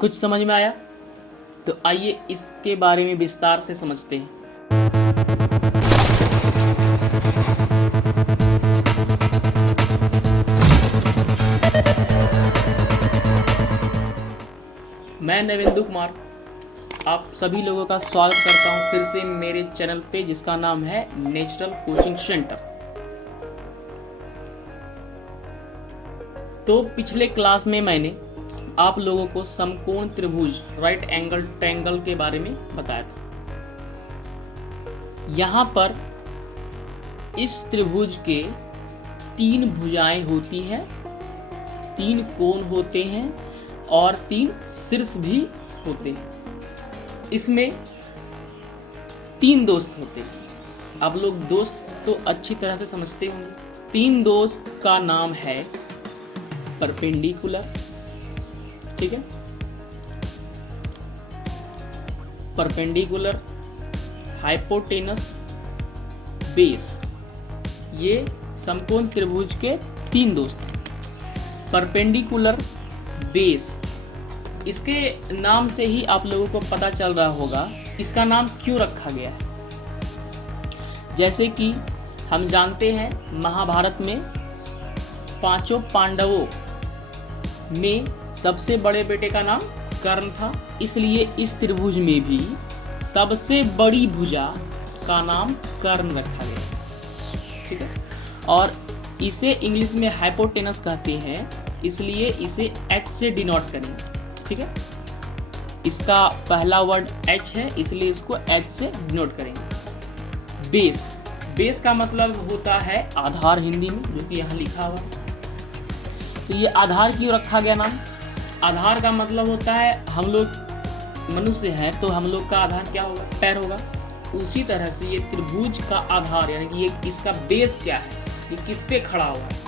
कुछ समझ में आया? तो आइए इसके बारे में विस्तार से समझते हैं। मैं नवेंदु कुमार आप सभी लोगों का स्वागत करता हूं फिर से मेरे चैनल पे, जिसका नाम है नेचुरल कोचिंग सेंटर। तो पिछले क्लास में मैंने आप लोगों को समकोण त्रिभुज राइट एंगल ट्रायंगल के बारे में बताया था। यहाँ पर इस त्रिभुज के 3 भुजाएं होती हैं, 3 कोण होते हैं और 3 शीर्ष भी होते हैं। इसमें 3 दोस्त होते हैं। आप लोग दोस्त तो अच्छी तरह से समझते होंगे। 3 दोस्त का नाम है परपेंडिकुलर, ठीक है, परपेंडिकुलर, हाइपोटेनस, बेस। ये समकोण त्रिभुज के 3 दोस्त हैं। परपेंडिकुलर, बेस, इसके नाम से ही आप लोगों को पता चल रहा होगा इसका नाम क्यों रखा गया है। जैसे कि हम जानते हैं महाभारत में 5 पांडवों में सबसे बड़े बेटे का नाम कर्ण था, इसलिए इस त्रिभुज में भी सबसे बड़ी भुजा का नाम कर्ण रखा गया, ठीक है। और इसे इंग्लिश में हाइपोटेनस कहते हैं, इसलिए इसे H से डिनोट करेंगे, ठीक है। इसका पहला वर्ड H है, इसलिए इसको H से डिनोट करेंगे। बेस, बेस का मतलब होता है आधार हिंदी में, जो कि यहाँ लिखा हुआ है। तो ये आधार क्यों रखा गया नाम? आधार का मतलब होता है हम लोग मनुष्य हैं तो हम लोग का आधार क्या होगा? पैर होगा। उसी तरह से ये त्रिभुज का आधार यानी कि ये इसका बेस क्या है, ये किस पे खड़ा हुआ है,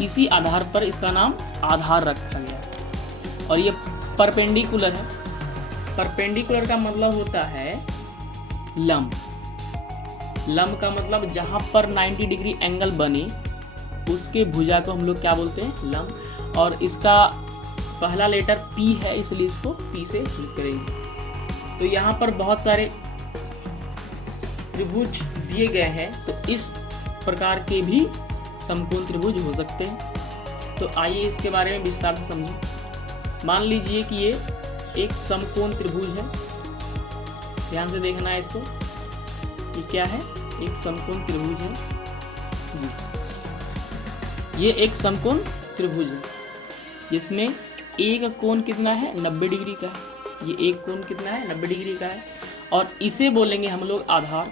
इसी आधार पर इसका नाम आधार रखा गया। और ये परपेंडिकुलर है। परपेंडिकुलर का मतलब होता है लंब। लंब का मतलब जहाँ पर 90 डिग्री एंगल बने उसके भुजा को हम लोग क्या बोलते हैं? लंब। और इसका पहला लेटर P है, इसलिए इसको P से लिख करेंगे। तो यहाँ पर बहुत सारे त्रिभुज दिए गए हैं, तो इस प्रकार के भी समकोण त्रिभुज हो सकते हैं। तो आइए इसके बारे में विस्तार से समझें। मान लीजिए कि ये एक समकोण त्रिभुज है, ध्यान से देखना है इसको। ये क्या है? एक समकोण त्रिभुज है जी। ये एक समकोण त्रिभुज है जिसमें एक कोण कितना है? 90 डिग्री का है। ये एक कोण कितना है? 90 डिग्री का है। और इसे बोलेंगे हम लोग आधार।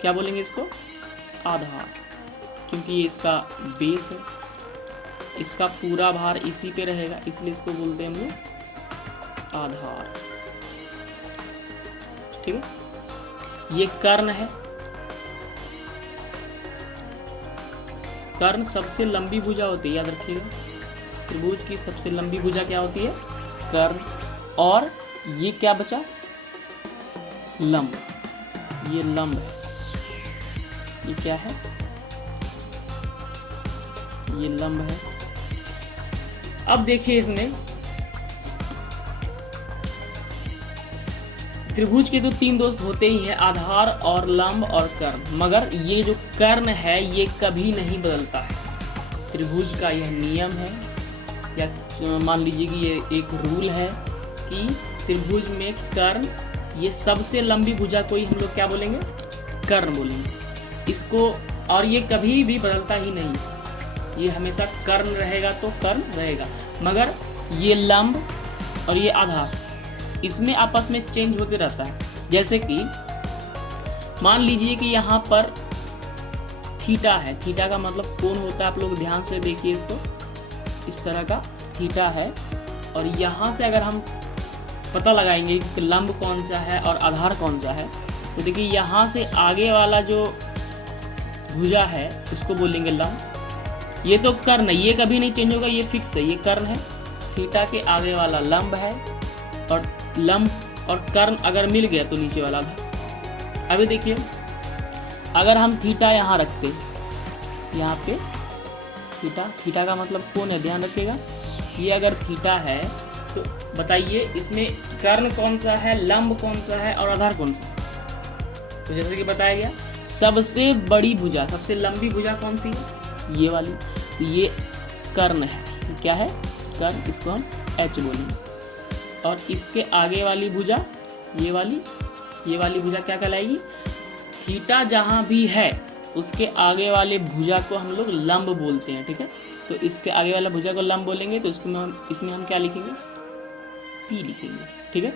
क्या बोलेंगे इसको? आधार, क्योंकि ये इसका बेस है, इसका पूरा भार इसी पे रहेगा, इसलिए इसको बोलते हैं हम लोग आधार, ठीक है। ये कर्ण है। कर्ण सबसे लंबी भुजा होती है, याद रखिएगा। त्रिभुज की सबसे लंबी भुजा क्या होती है? कर्ण। और ये क्या बचा? लंब। ये लंब है। ये क्या है? ये लंब है। अब देखिए इसमें त्रिभुज के तो 3 दोस्त होते ही हैं, आधार और लंब और कर्ण। मगर ये जो कर्ण है ये कभी नहीं बदलता है। त्रिभुज का यह नियम है, या मान लीजिए कि ये एक रूल है कि त्रिभुज में कर्ण, ये सबसे लंबी भुजा को ही हम लोग क्या बोलेंगे? कर्ण बोलेंगे इसको। और ये कभी भी बदलता ही नहीं, ये हमेशा कर्ण रहेगा तो कर्ण रहेगा। मगर ये लंब और ये आधार, इसमें आपस में चेंज होते रहता है। जैसे कि मान लीजिए कि यहाँ पर थीटा है। थीटा का मतलब कोण होता है, आप लोग ध्यान से देखिए इसको। इस तरह का थीटा है। और यहाँ से अगर हम पता लगाएंगे कि लंब कौन सा है और आधार कौन सा है, तो देखिए यहाँ से आगे वाला जो भुजा है उसको बोलेंगे लंब। ये तो कर्ण है, ये कभी नहीं चेंज होगा, ये फिक्स है, ये कर्ण है। थीटा के आगे वाला लंब है, और लंब और कर्ण अगर मिल गया तो नीचे वाला आधार। अभी देखिए अगर हम थीटा यहाँ रखते, यहाँ पे थीटा, थीटा का मतलब कोण है, ध्यान रखिएगा। ये अगर थीटा है तो बताइए इसमें कर्ण कौन सा है, लंब कौन सा है और आधार कौन सा है? तो जैसे कि बताया गया, सबसे बड़ी भुजा, सबसे लंबी भुजा कौन सी है? ये वाली। तो ये कर्ण है। तो क्या है? कर्ण, इसको हम एच बोलेंगे। और इसके आगे वाली भुजा, ये वाली भुजा क्या कहलाएगी? थीटा जहाँ भी है उसके आगे वाले भुजा को हम लोग लंब बोलते हैं, ठीक है। तो इसके आगे वाला भुजा को लंब बोलेंगे, तो इसमें हम क्या लिखेंगे? पी लिखेंगे, ठीक है।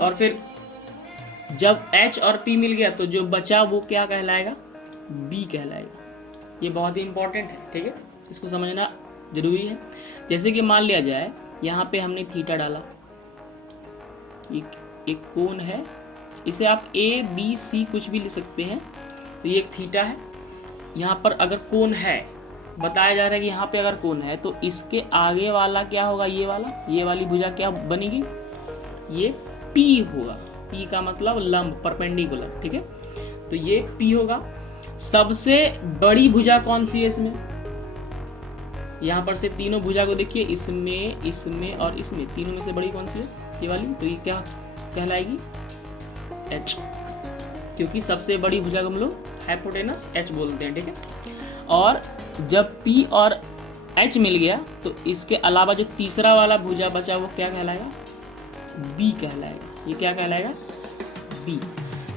और फिर जब एच और पी मिल गया तो जो बचा वो क्या कहलाएगा? बी कहलाएगा। ये बहुत ही इंपॉर्टेंट है, ठीक है, इसको समझना जरूरी है। जैसे कि मान लिया जाए यहाँ पे हमने थीटा डाला, एक कोण है, इसे आप ए बी सी कुछ भी लिख सकते हैं। तो ये एक थीटा है, यहाँ पर अगर कोण है, बताया जा रहा है कि यहाँ पे अगर कोण है तो इसके आगे वाला क्या होगा? ये वाली भुजा क्या बनेगी? ये पी होगा। पी का मतलब लंब, परपेंडिकुलर, ठीक है। तो ये पी होगा। सबसे बड़ी भुजा कौन सी है इसमें? यहाँ पर से तीनों भुजा को देखिए, इसमें और इसमें, तीनों में से बड़ी कौन सी है? ये वाली। तो ये क्या कहलाएगी? एच, क्योंकि सबसे बड़ी भुजा को हम लोग हाइपोटेनस एच बोलते हैं, ठीक है। और जब P और H मिल गया तो इसके अलावा जो तीसरा वाला भुजा बचा वो क्या कहलाएगा? B कहलाएगा। ये क्या कहलाएगा? B।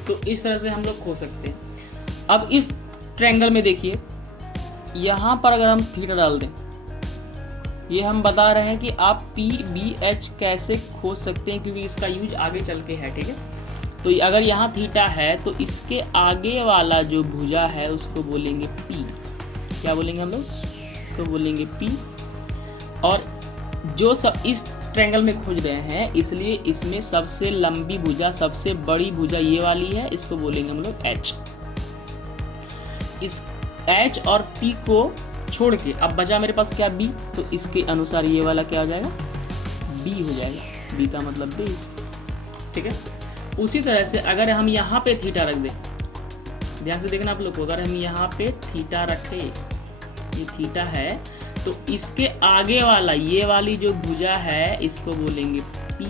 तो इस तरह से हम लोग खो सकते हैं। अब इस ट्रायंगल में देखिए, यहाँ पर अगर हम थीटा डाल दें, ये हम बता रहे हैं कि आप PBH कैसे खोज सकते हैं, क्योंकि इसका यूज आगे चल के है, ठीक है। तो अगर यहाँ थीटा है तो इसके आगे वाला जो भुजा है उसको बोलेंगे P। क्या बोलेंगे हम लोग? इसको बोलेंगे P। और जो सब इस ट्रायंगल में खोज रहे हैं, इसलिए इसमें सबसे लंबी भुजा, सबसे बड़ी भुजा ये वाली है, इसको बोलेंगे हम लोग H। इस H और P को छोड़ के अब बचा मेरे पास क्या? B। तो इसके अनुसार ये वाला क्या हो जाएगा? B हो जाएगा। B का मतलब बेस, ठीक है। उसी तरह से अगर हम यहाँ पे थीटा रख दें, ध्यान से देखना आप लोग को, अगर हम यहाँ पे थीटा रखें, ये थीटा है, तो इसके आगे वाला ये वाली जो भुजा है इसको बोलेंगे P,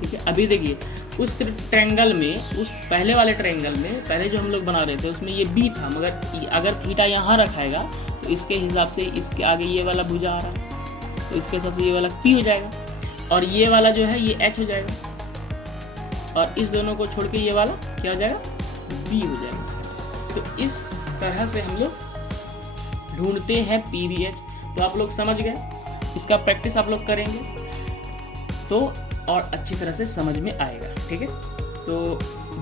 ठीक है। अभी देखिए उस ट्रायंगल में, उस पहले वाले ट्रायंगल में पहले जो हम लोग बना रहे थे उसमें ये B था, मगर अगर थीटा यहाँ रखाएगा तो इसके हिसाब से इसके आगे ये वाला भुजा आ रहा है, तो इसके हिसाब से ये वाला P हो जाएगा, और ये वाला जो है ये H हो जाएगा, और इस दोनों को छोड़ के ये वाला क्या हो जाएगा? B हो जाएगा। तो इस तरह से हम लोग ढूंढते हैं PBH। तो आप लोग समझ गए, इसका प्रैक्टिस आप लोग करेंगे तो और अच्छी तरह से समझ में आएगा, ठीक है। तो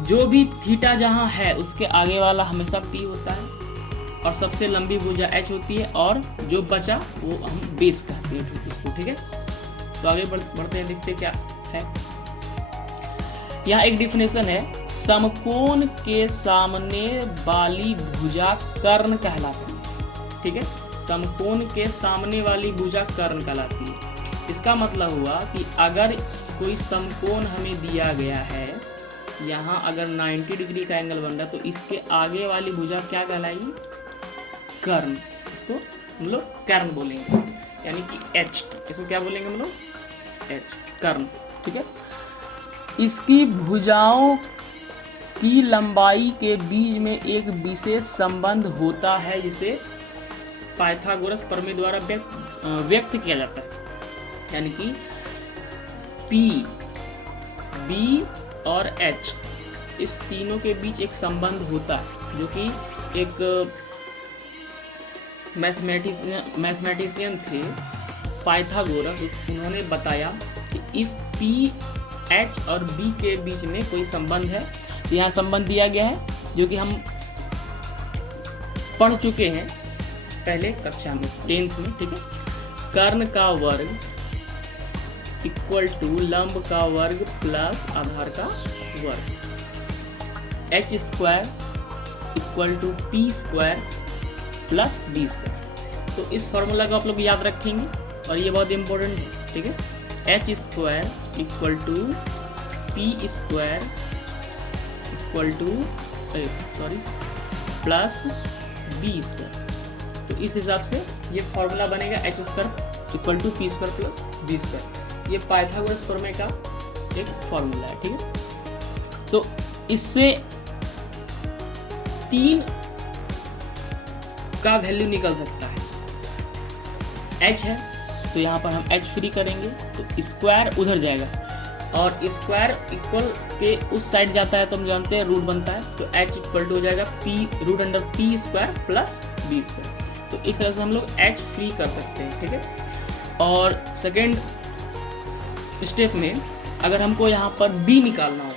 जो भी थीटा जहाँ है उसके आगे वाला हमेशा P होता है, और सबसे लंबी भुजा H होती है, और जो बचा वो हम बेस कहते हैं उसको, ठीक है। तो आगे बढ़ते हैं, देखते क्या है। यहाँ एक डिफिनेशन है, समकोण के सामने वाली भुजा कर्ण कहलाती है, ठीक है। समकोण के सामने वाली भुजा कर्ण कहलाती है। इसका मतलब हुआ कि अगर कोई समकोण हमें दिया गया है, यहाँ अगर 90 डिग्री का एंगल बन रहा है, तो इसके आगे वाली भुजा क्या कहलाएगी? कर्ण। इसको हम लोग कर्ण बोलेंगे, यानी कि H। इसको क्या बोलेंगे हम लोग? H, कर्ण, ठीक है। इसकी भुजाओं की लंबाई के बीच में एक विशेष संबंध होता है, जिसे पाइथागोरस प्रमेय द्वारा व्यक्त किया जाता है। यानी कि P, B और H, इस तीनों के बीच एक संबंध होता है, जो कि एक मैथमेटिशियन थे पाइथागोरस, उन्होंने बताया कि इस P, H और B के बीच में कोई संबंध है। तो यहाँ संबंध दिया गया है जो कि हम पढ़ चुके हैं पहले कक्षा में, 10th में, ठीक है। कर्ण का वर्ग इक्वल टू लंब का वर्ग प्लस आधार का वर्ग, H square equal to P square plus B square. तो इस फॉर्मूला को आप लोग याद रखेंगे और ये बहुत इंपॉर्टेंट है, ठीक है। H square equal to P square equal to plus B square. तो इस हिसाब से ये फॉर्मूला बनेगा H square equal to P square plus B square. ये पाइथागोरस प्रमेय का एक फॉर्मूला है, ठीक है। तो इससे 3 का वैल्यू निकल सकता है। h है तो यहाँ पर हम h फ्री करेंगे तो स्क्वायर उधर जाएगा और स्क्वायर इक्वल के उस साइड जाता है तो हम जानते हैं रूट बनता है, तो h इक्वल टू हो जाएगा p root under P square plus B square. तो इस तरह से हम लोग h फ्री कर सकते हैं, ठीक है। और सेकेंड स्टेप में अगर हमको यहाँ पर b निकालना हो,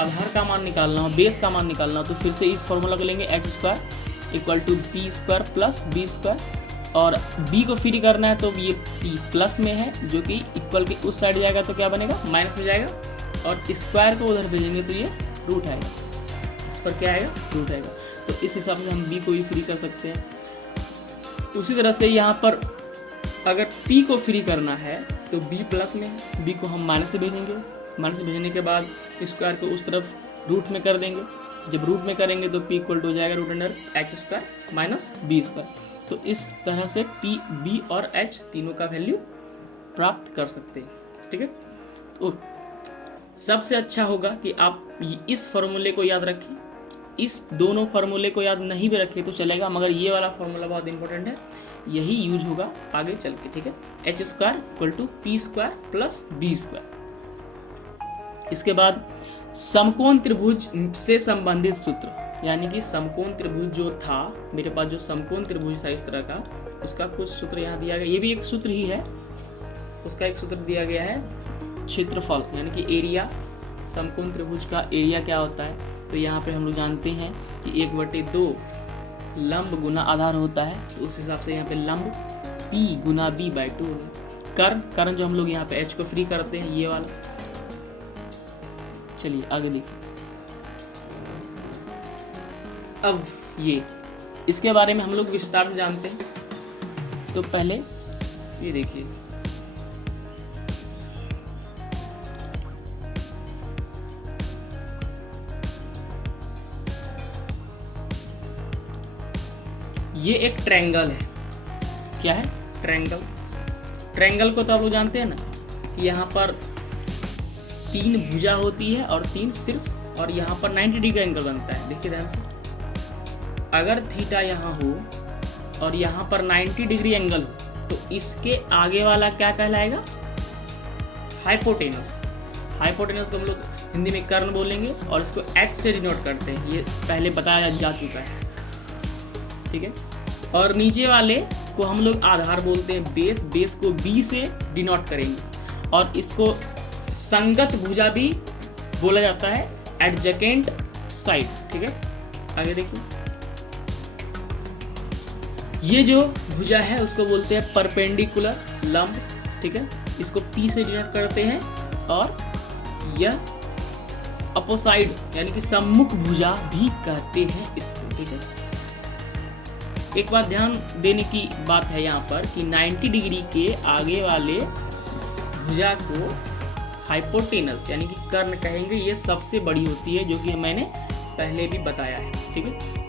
आधार का मान निकालना हो, बेस का मान निकालना हो, तो फिर से इस फॉर्मूला को लेंगे h square equal to P square plus B square. और b को फ्री करना है तो ये p प्लस में है जो कि इक्वल के उस साइड जाएगा तो क्या बनेगा, माइनस में जाएगा। और स्क्वायर को उधर भेजेंगे तो ये रूट आएगा, इस पर क्या आएगा, रूट आएगा। तो इस हिसाब से हम b को भी फ्री कर सकते हैं। उसी तरह से यहाँ पर अगर p को फ्री करना है तो b प्लस में है, b को हम माइनस से भेजेंगे, माइनस से भेजने के बाद स्क्वायर को उस तरफ रूट में कर देंगे। जब रूट में करेंगे तो p इक्वल टू हो जाएगा root under h square minus B square. तो इस तरह से p, b और h तीनों का वैल्यू प्राप्त कर सकते हैं, ठीक है। तो सबसे अच्छा होगा कि आप इस फॉर्मूले को याद रखें, इस दोनों फार्मूले को याद नहीं भी रखें तो चलेगा, मगर ये वाला फॉर्मूला बहुत इंपॉर्टेंट है, यही यूज होगा आगे चल के, ठीक है। H square equal to P square plus B square. इसके बाद समकोण त्रिभुज से संबंधित सूत्र, यानी कि समकोण त्रिभुज जो था मेरे पास, जो समकोण त्रिभुज था इस तरह का, उसका कुछ सूत्र यहाँ दिया गया, ये भी एक सूत्र ही है, उसका एक सूत्र दिया गया है क्षेत्रफल, यानी कि एरिया। समकोण त्रिभुज का एरिया क्या होता है, तो यहाँ पे हम लोग जानते हैं कि 1/2 लंब गुना आधार होता है, तो उस हिसाब से यहाँ पे लंब P गुना B/2 कर्ण जो हम लोग यहाँ पे H को फ्री करते हैं, ये वाला। चलिए आगे देखिए। अब ये इसके बारे में हम लोग विस्तार से जानते हैं। तो पहले ये देखिए, ये एक ट्रायंगल है। क्या है? ट्रायंगल। ट्रायंगल को तो आप लोग जानते हैं ना कि यहाँ पर 3 भुजा होती है और 3 शीर्ष, और यहाँ पर 90 डिग्री एंगल बनता है। देखिए ध्यान से, अगर थीटा यहाँ हो और यहाँ पर 90 डिग्री एंगल हो तो इसके आगे वाला क्या कहलाएगा? हाइपोटेनस। हाइपोटेनस को हम लोग हिंदी में कर्ण बोलेंगे और इसको H से डिनोट करते हैं, ये पहले बताया जा चुका है, ठीक है। और नीचे वाले को हम लोग आधार बोलते हैं, बेस। बेस को B से डिनोट करेंगे और इसको संगत भुजा भी बोला जाता है, एडजेकेंट साइड, ठीक है। आगे देखिए, ये जो भुजा है उसको बोलते हैं परपेंडिकुलर लंब, ठीक है। इसको P से डिनोट करते हैं और यह अपोसाइड यानी कि सम्मुख भुजा भी कहते हैं इसको, ठीक है। एक बात ध्यान देने की बात है यहाँ पर कि 90 डिग्री के आगे वाले भुजा को हाइपोटेनस यानी कि कर्ण कहेंगे। ये सबसे बड़ी होती है, जो कि मैंने पहले भी बताया है, ठीक है।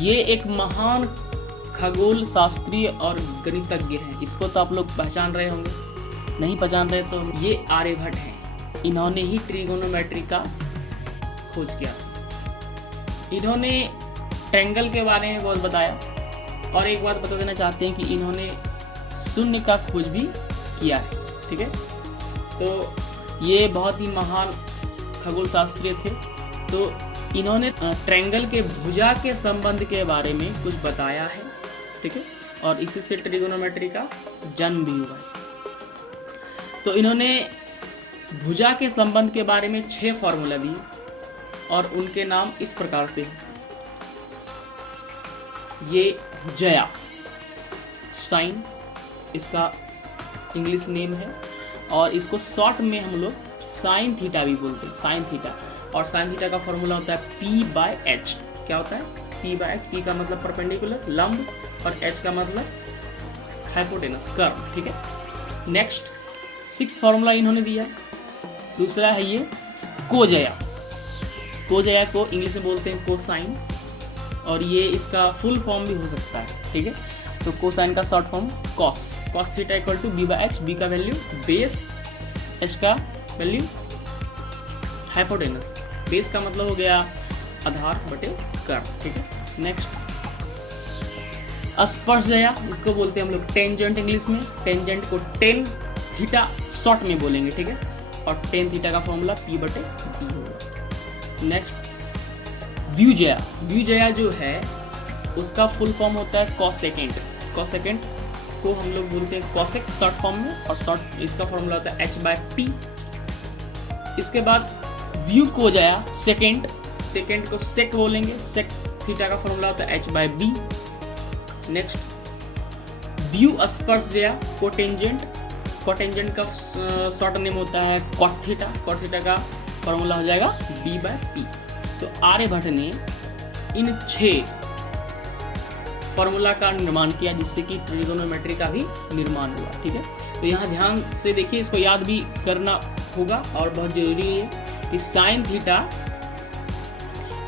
ये एक महान खगोल शास्त्री और गणितज्ञ हैं, इसको तो आप लोग पहचान रहे होंगे, नहीं पहचान रहे तो ये आर्यभट्ट हैं। इन्होंने ही ट्रिगोनोमेट्री का खोज किया। इन्होंने ट्रायंगल के बारे में बहुत बताया, और एक बात बता देना चाहते हैं कि इन्होंने शून्य का खोज भी किया है, ठीक है। तो ये बहुत ही महान खगोल शास्त्री थे। तो इन्होंने ट्रायंगल के भुजा के संबंध के बारे में कुछ बताया है, ठीक है, और इसी से ट्रिगोनोमेट्री का जन्म भी हुआ है। तो इन्होंने भुजा के संबंध के बारे में 6 फॉर्मूला दिए और उनके नाम इस प्रकार से हैं। ये जया, साइन इसका इंग्लिश नेम है, और इसको शॉर्ट में हम लोग साइन थीटा भी बोलते हैं, साइन थीटा। और साइन थीटा का फॉर्मूला होता है P/H। क्या होता है? P/H। P का मतलब परपेंडिकुलर लंब और H का मतलब हाइपोटेनस कर्व, ठीक है। नेक्स्ट 6 फॉर्मूला इन्होंने दिया। दूसरा है ये कोजया। कोजया को इंग्लिश में बोलते हैं कोसाइन, और ये इसका फुल फॉर्म भी हो सकता है, ठीक है। तो कोसाइन का short form cos, cos theta equal to B by H, B का वैल्यू बेस, एच का वैल्यू हाइपोटेनस। बेस का मतलब हो गया आधार बटे कर्व, ठीक है। नेक्स्ट स्पर्शज्या, इसको बोलते हैं हम लोग टेंजेंट इंग्लिश में। टेंजेंट को टेन थीटा शॉर्ट में बोलेंगे, ठीक है। और टेन थीटा का फॉर्मूला पी बटे बी होगा। नेक्स्ट व्यूज्या, व्यूज्या जो है उसका फुल फॉर्म होता है कॉसेकेंट। कॉसेकेंट को हम लोग बोलते हैं कॉसेक शॉर्ट फॉर्म में, और शॉर्ट इसका फॉर्मूला होता है एच बाय पी। इसके बाद व्यू को जाया सेकेंड, सेकेंड को सेक बोलेंगे, सेक थीटा का फॉर्मूला होता है H by B. Next view स्पर्शज्या कोटेंजेंट, कोटेंजेंट का शॉर्ट नेम होता है कॉट थीटा, कॉट थीटा का फॉर्मूला हो जाएगा बी बाय पी। तो आर्यभट्ट ने इन 6 फॉर्मूला का निर्माण किया जिससे कि ट्रिगोनोमेट्री का भी निर्माण हुआ, ठीक है। तो यहाँ ध्यान से देखिए, इसको याद भी करना होगा और बहुत जरूरी है कि साइन थीटा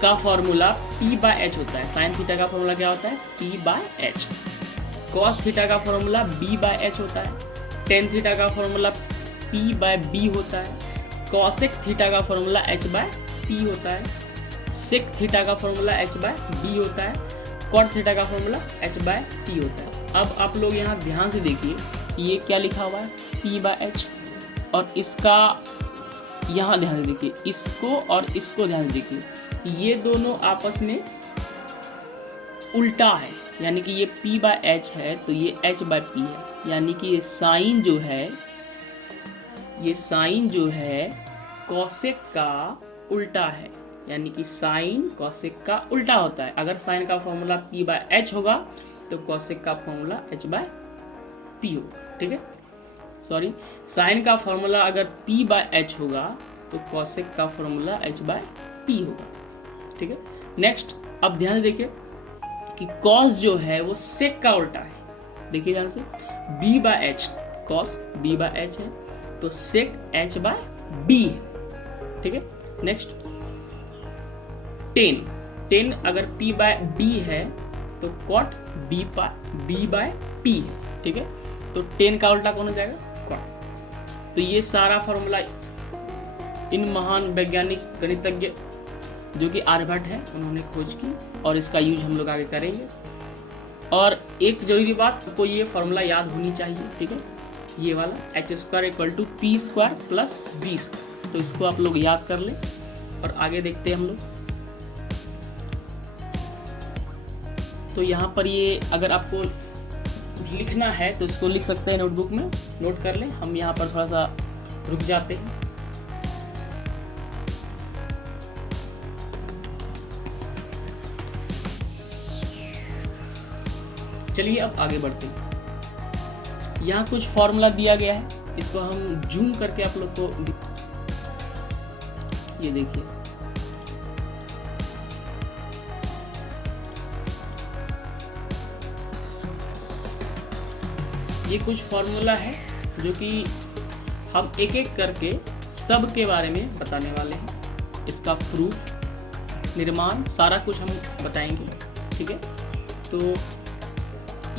का फॉर्मूला p बाय एच होता है। साइन थीटा का फॉर्मूला क्या होता है? p by H. Cos theta का फॉर्मूला b बाय एच होता है। टेन थीटा का फॉर्मूला p बाय b होता है। कॉसेक थीटा का फॉर्मूला h बाय p होता है। सेक थीटा का फॉर्मूला h बाय b होता है। कॉट थीटा का फॉर्मूला h बाय p होता है। अब आप लोग यहाँ ध्यान से देखिए, ये क्या लिखा हुआ है p बाय एच, और इसका यहाँ ध्यान से देखिए, इसको और इसको ध्यान से देखिए, ये दोनों आपस में उल्टा है, यानी कि ये p बाय एच है तो ये h बाय p है, यानी कि ये साइन जो है कॉसेक का उल्टा है, यानी कि साइन कॉसेक का उल्टा होता है। अगर साइन का फॉर्मूला p बाय एच होगा तो कॉसेक का फॉर्मूला h बाय p होगा, ठीक है। सॉरी, साइन का फॉर्मूला अगर p बाय एच होगा तो कॉसेक का फॉर्मूला h बाय p होगा, ठीक है। नेक्स्ट अब ध्यान से देखिए कि कॉस जो है वो सेक का उल्टा है। देखिए ध्यान से, b by H, cos b by H है तो सेक h बाय b है, ठीक है। नेक्स्ट टेन, टेन अगर p बाय d है तो कॉट b बाय p है, ठीक है। तो टेन का उल्टा कौन हो जाएगा? कॉट। तो ये सारा फॉर्मूला इन महान वैज्ञानिक गणितज्ञ जो कि आर्यभट्ट है उन्होंने खोज की, और इसका यूज हम लोग आगे करेंगे। और एक जरूरी बात, आपको ये फॉर्मूला याद होनी चाहिए, ठीक है, ये वाला h square equal to P square plus B square. तो इसको आप लोग याद कर लें और आगे देखते हैं हम लोग। तो यहाँ पर ये अगर आपको लिखना है तो इसको लिख सकते हैं नोटबुक में, नोट कर लें। हम यहाँ पर थोड़ा सा रुक जाते हैं। चलिए अब आगे बढ़ते हैं। यहाँ कुछ फॉर्मूला दिया गया है, इसको हम जूम करके आप लोग को, ये देखिए, ये कुछ फॉर्मूला है जो कि हम एक एक करके सब के बारे में बताने वाले हैं। इसका प्रूफ, निर्माण, सारा कुछ हम बताएंगे, ठीक है। तो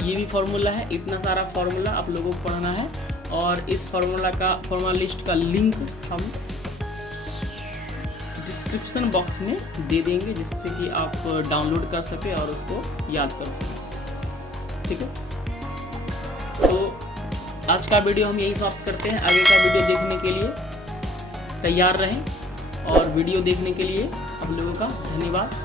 ये भी फॉर्मूला है, इतना सारा फॉर्मूला आप लोगों को पढ़ना है, और इस फॉर्मूला लिस्ट का लिंक हम डिस्क्रिप्शन बॉक्स में दे देंगे, जिससे कि आप डाउनलोड कर सके और उसको याद कर सकें, ठीक है। तो आज का वीडियो हम यही समाप्त करते हैं। आगे का वीडियो देखने के लिए तैयार रहें, और वीडियो देखने के लिए आप लोगों का धन्यवाद।